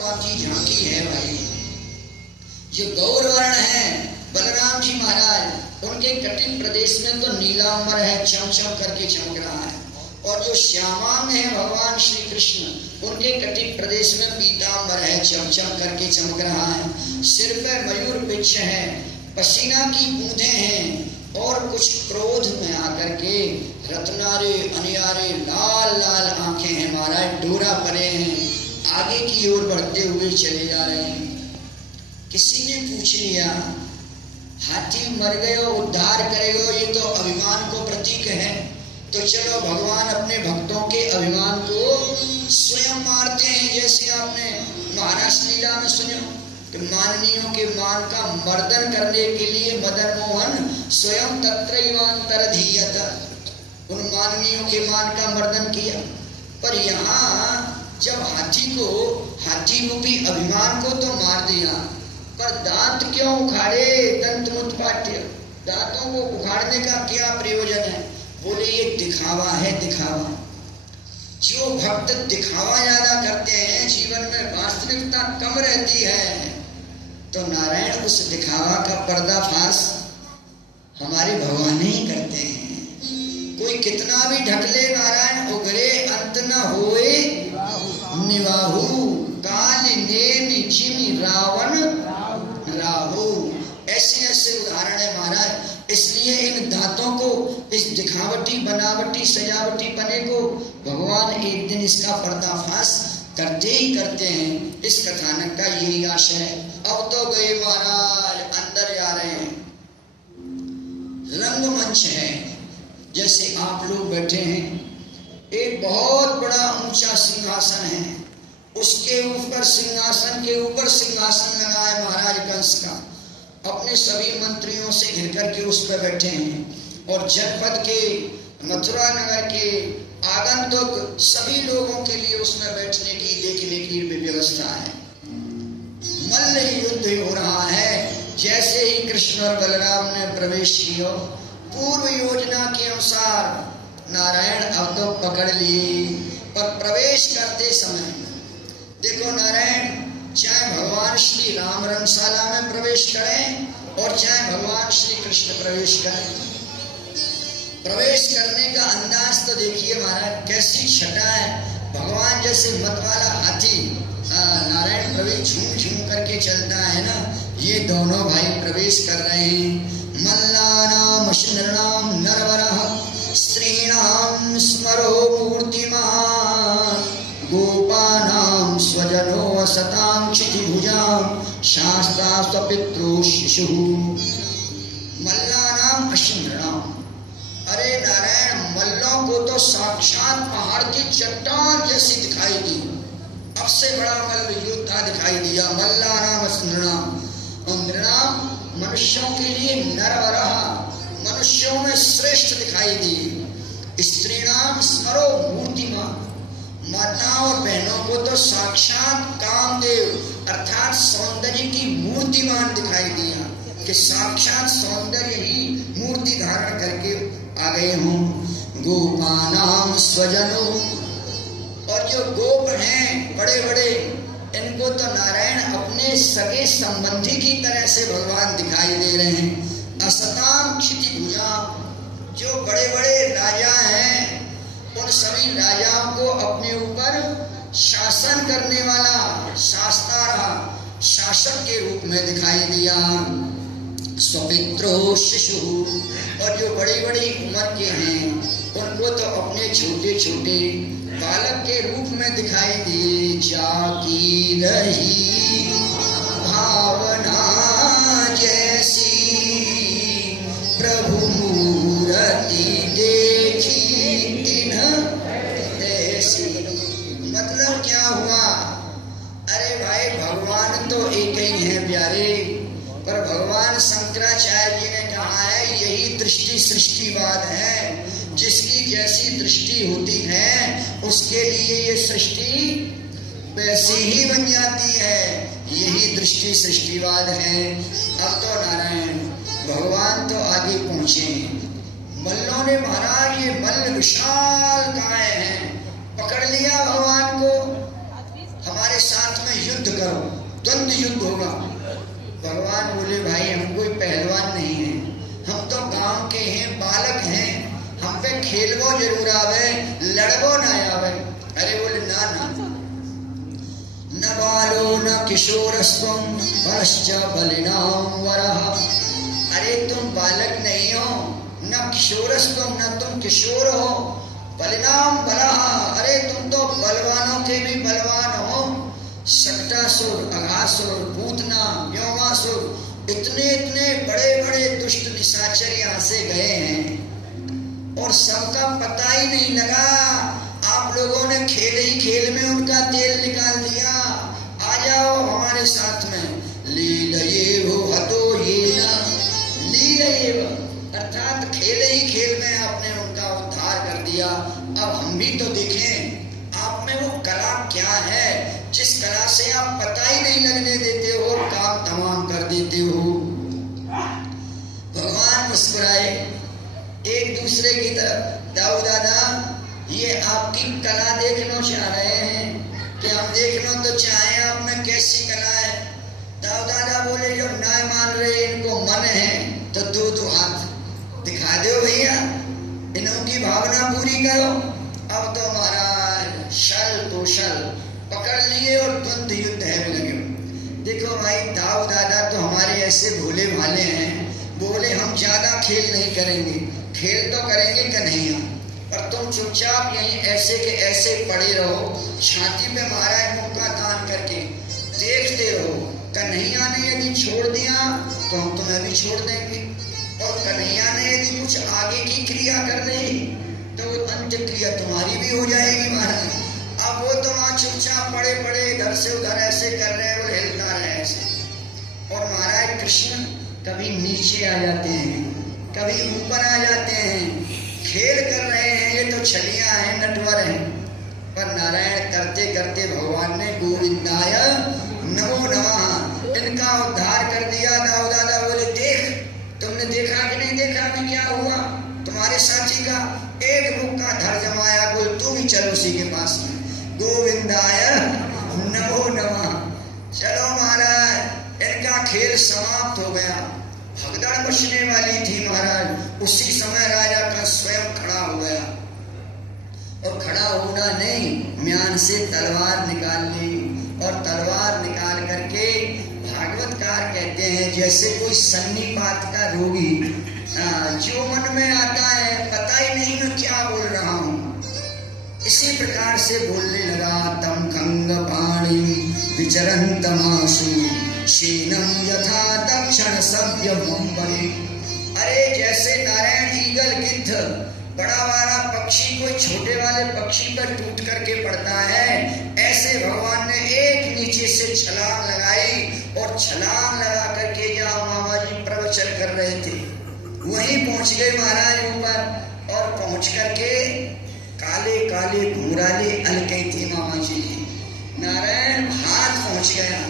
की झांकी है भाई। जो गौरवर्ण है बलराम जी महाराज, उनके कटिन प्रदेश में तो नीलांबर है, चमचम करके चमक रहा है। और जो श्यामांग है भगवान श्री कृष्ण, उनके कटिन प्रदेश में पीतांबर है, चमचम करके चमक रहा है। सिर पर मयूर पिच्छ है, पसीना की बूंदें हैं और कुछ क्रोध में आकर के रत्नारे अनियारे लाल लाल आंखें हैं महाराज, डोरा परे हैं, आगे की ओर बढ़ते हुए चले जा रहे हैं। किसी ने पूछ लिया हाथी मर गए उद्धार करेगा, ये तो अभिमान को प्रतीक है, तो चलो भगवान अपने भक्तों के अभिमान को स्वयं मारते हैं। जैसे आपने महाराज लीला में सुने कि माननीयों के मान का मर्दन करने के लिए मदन मोहन स्वयं तत्रैवांतरधीयत, उन माननीयों के मान का मर्दन किया। पर यहाँ जब हाथी रूपी अभिमान को तो मार दिया, पर दांत क्यों उखाड़े? दंत मुत्पाट्य, दांतों को उखाड़ने का क्या प्रयोजन है? बोले ये दिखावा है, दिखावा। जो भक्त दिखावा ज्यादा करते हैं, जीवन में वास्तविकता कम रहती है, तो नारायण उस दिखावा का पर्दाफाश हमारे भगवान ही करते हैं। कोई कितना भी ढक ले नारायण, उगरे अंत न होए निवाहु, काल नेमि झिमि रावण राहु। ऐसे ऐसे उदाहरण है महाराज। इसलिए इन दांतों को, इस दिखावटी बनावटी सजावटी पने को भगवान एक दिन इसका पर्दाफाश करते ही करते हैं। इस कथानक का यही आशय है। अब तो गए महाराज, अंदर जा रहे हैं। रंगमंच है, जैसे आप लोग बैठे हैं, एक बहुत बड़ा ऊंचा सिंहासन है, उसके ऊपर सिंहासन के ऊपर सिंहासन लगा है महाराज कंस का। अपने सभी मंत्रियों से घिर करके उस पर बैठे हैं और जनपद के, मथुरा नगर के आगंतुक सभी लोगों के लिए उसमें बैठने की, देखने की व्यवस्था है। मल्ल युद्ध हो रहा है। जैसे ही कृष्ण और बलराम ने प्रवेश किया, पूर्व योजना के अनुसार नारायण अब तो पकड़ लिए, पर प्रवेश करते समय देखो नारायण, चाहे भगवान श्री राम रंगशाला में प्रवेश करें और चाहे भगवान श्री कृष्ण प्रवेश करें, प्रवेश करने का अंदाज तो देखिए महाराज, कैसी छटा है। भगवान जैसे मतवाला हाथी नारायण प्रवेश झूम झूम करके चलता है ना, ये दोनों भाई प्रवेश कर रहे हैं। मल्लानाम नृणाम नरवरः स्त्रीणाम स्मरो मूर्तिमान, गोपानां स्वजनो सतां क्षितिभुजां शास्ता स्वपित्रो शिशुः। मल्लानाम अश्नृणाम, अरे नारायण मल्लों को तो साक्षात पहाड़ की चट्टान जैसी दिखाई दी। अब से बड़ा मल्ल योद्धा दिखाई दिया। मल्लानाम अश्नृणाम, और नृणाम मनुष्यों के लिए नरवरः, मनुष्यों में श्रेष्ठ दिखाई दी। स्त्रीणाम स्मरो मूर्तिमान, माताओं और बहनों को तो साक्षात कामदेव अर्थात सौंदर्य की मूर्तिमान दिखाई दिया, कि साक्षात सौंदर्य ही मूर्ति धारण करके आ गए हों। गोपानाम स्वजनो, और जो गोप हैं बड़े बड़े, इनको तो नारायण अपने सगे संबंधी की तरह से भगवान दिखाई दे रहे हैं। असताम क्षितिभुजा, जो बड़े बड़े राजा हैं, उन सभी राजाओं को अपने ऊपर शासन करने वाला शास्ता रहा, शासक के रूप में दिखाई दिया। स्वपित्रो शिशु, और जो बड़ी बड़ी उम्र के हैं, उनको तो अपने छोटे छोटे बालक के रूप में दिखाई दिए। जाकी रही भावना जैसी, प्रभु मूर्ति देखी तिन्ह ऐसी। मतलब क्या हुआ? अरे भाई भगवान तो एक ही है प्यारे, पर भगवान शंकराचार्य जी ने कहा है यही दृष्टि सृष्टिवाद है। जिसकी जैसी दृष्टि होती है उसके लिए ये सृष्टि वैसी ही बन जाती है। यही दृष्टि सृष्टिवाद है। अब तो नारायण भगवान तो आगे पहुंचे। मल्लों ने महाराज ये मल्ल विशाल काय हैं, पकड़ लिया भगवान को, हमारे साथ में युद्ध पहलवान नहीं है, हम तो गांव के हैं, बालक हैं, हम पे खेलवो जरूर आवे, लड़वो ना आवे। अरे बोले ना ना, न बालो न किशोरस्त्वं बलश्च बलिनां वरः। अरे तुम बालक नहीं हो, न किशोरस्त्वं, न तुम किशोर हो, बलिनां बलः, अरे तुम तो बलवानों के भी बलवान हो। सक्टासुर, अघासुर, पूतना, योगासुर, इतने इतने बड़े बड़े दुष्ट निशाचर यहाँ से गए हैं और सबका पता ही नहीं लगा। आप लोगों ने खेल ही खेल में उनका तेल निकाल दिया। आ जाओ हमारे साथ में। लीलयेव हतो येन, लीलयेव अर्थात खेल ही खेल में आपने उनका उद्धार कर दिया। अब हम भी तो देखें आप में वो कला क्या है, जिस कला से आप पता ही नहीं लगने देते हो और काम तमाम कर देते हो। भगवान मुस्कुराए एक दूसरे की तरफ। दाऊ दादा, ये आपकी कला देखना चाह रहे हैं कि हम देखना तो चाहे आप में कैसी कला है। दाऊ दादा बोले जब ना मान रहे, इनको मन है तो दो हाथ दिखा दो भैया, इन्हों की भावना पूरी करो। अब तो महाराज शल तो शल पकड़ लिए और द्वंद्व युद्ध है लगे। देखो भाई, दाऊ दादा तो हमारे ऐसे भोले भाले हैं, बोले हम ज्यादा खेल नहीं करेंगे, खेल तो करेंगे कन्हैया, और तुम चुपचाप यहीं ऐसे के ऐसे पड़े रहो, छाती पे महाराज मुक्का तान करके देखते रहो। कन्हैया ने यदि छोड़ दिया तो हम तुम्हें भी छोड़ देंगे, और कन्हैया ने यदि कुछ आगे की क्रिया कर दी तो अंत्य क्रिया तुम्हारी भी हो जाएगी महाराज। अब वो तो वहां चुपचाप पड़े पड़े इधर से उधर ऐसे कर रहे हैं और हिलता रहे ऐसे। और महाराज कृष्ण कभी नीचे आ जाते हैं, कभी ऊपर आ जाते हैं, खेल कर रहे हैं, ये तो छलियां हैं, नटवर हैं, पर नारायण करते करते भगवान ने गोविंदाय नमो नमः इनका उद्धार कर दिया। दाऊ दादा बोले देख, तुमने देखा कि नहीं देखा कि क्या हुआ तुम्हारे साथी का? एक मुक्का धर जमाया, बोल तू भी चल उसी के पास में। गोविंदाय नमो नमः। चलो महाराज, इनका खेल समाप्त हो गया। भगदड़ मचने वाली थी महाराज, उसी समय राजा का स्वयं खड़ा हो गया, और खड़ा होना नहीं, म्यान से तलवार निकाल ली, और तलवार निकाल करके भागवतकार कहते हैं जैसे कोई सन्निपात का रोगी, जो मन में आता है पता ही नहीं मैं क्या बोल रहा हूँ, इसी प्रकार से बोलने लगा। तम खंग पाणी विचरन्तमाशु शीनम यथा दक्षिण सभ्य मुंबई। अरे जैसे नारायण ईगल गिद्ध बड़ा वाला पक्षी कोई छोटे वाले पक्षी पर टूट करके पड़ता है, ऐसे भगवान ने एक नीचे से छलांग लगाई, और छलांग लगा करके जहाँ मामा जी प्रवचन कर रहे थे वहीं पहुंच गए महाराज ऊपर, और पहुंच करके काले काले घुंघराले अलके थे मामा जी की। नारायण हाथ पहुंच गया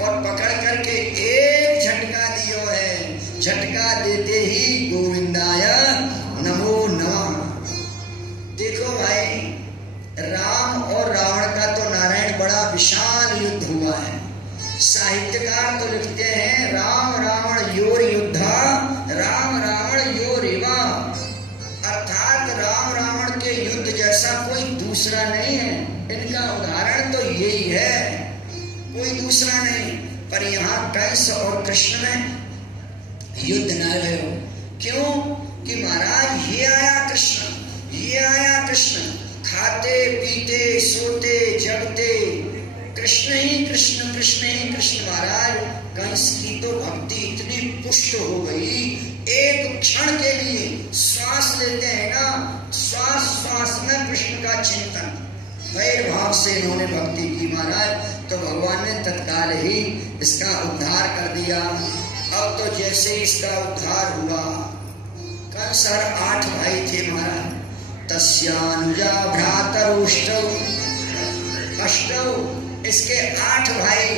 और पकड़ करके एक झटका दियो है, झटका देते ही गोविंदाय नमो नमः। देखो भाई, राम और रावण का तो नारायण बड़ा विशाल युद्ध हुआ है। साहित्यकार तो लिखते हैं राम रावण योर युद्धा, राम रावण योरिवा, अर्थात राम रावण के युद्ध जैसा कोई दूसरा नहीं है। इनका उदाहरण तो यही है, कोई दूसरा नहीं। पर यहाँ कंस और कृष्ण में युद्ध न रहे। क्यों कि महाराज ये आया कृष्ण, ये आया कृष्ण, खाते पीते सोते जगते कृष्ण ही कृष्ण, कृष्ण ही कृष्ण। महाराज कंस की तो भक्ति इतनी पुष्ट हो गई, एक क्षण के लिए श्वास लेते हैं ना, श्वास श्वास में कृष्ण का चिंतन, वैर भाव से इन्होंने भक्ति की महाराज, तो भगवान ने तत्काल ही इसका उद्धार कर दिया। अब तो जैसे इसका उद्धार हुआ, कंस 8 भाई थे महाराज, तस्यानुजा भ्रातरुष्टौ अष्टौ, इसके 8 भाई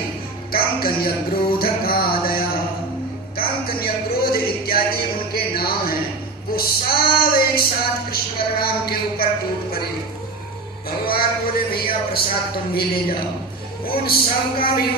कंक न्यग्रोध कादया, कंक न्यग्रोध इत्यादि उनके नाम हैं। वो सब एक साथ कृष्ण बलराम के ऊपर टूट पड़े। भगवान बोले भैया प्रसाद तुम भी ले जाओ। उन सब का भी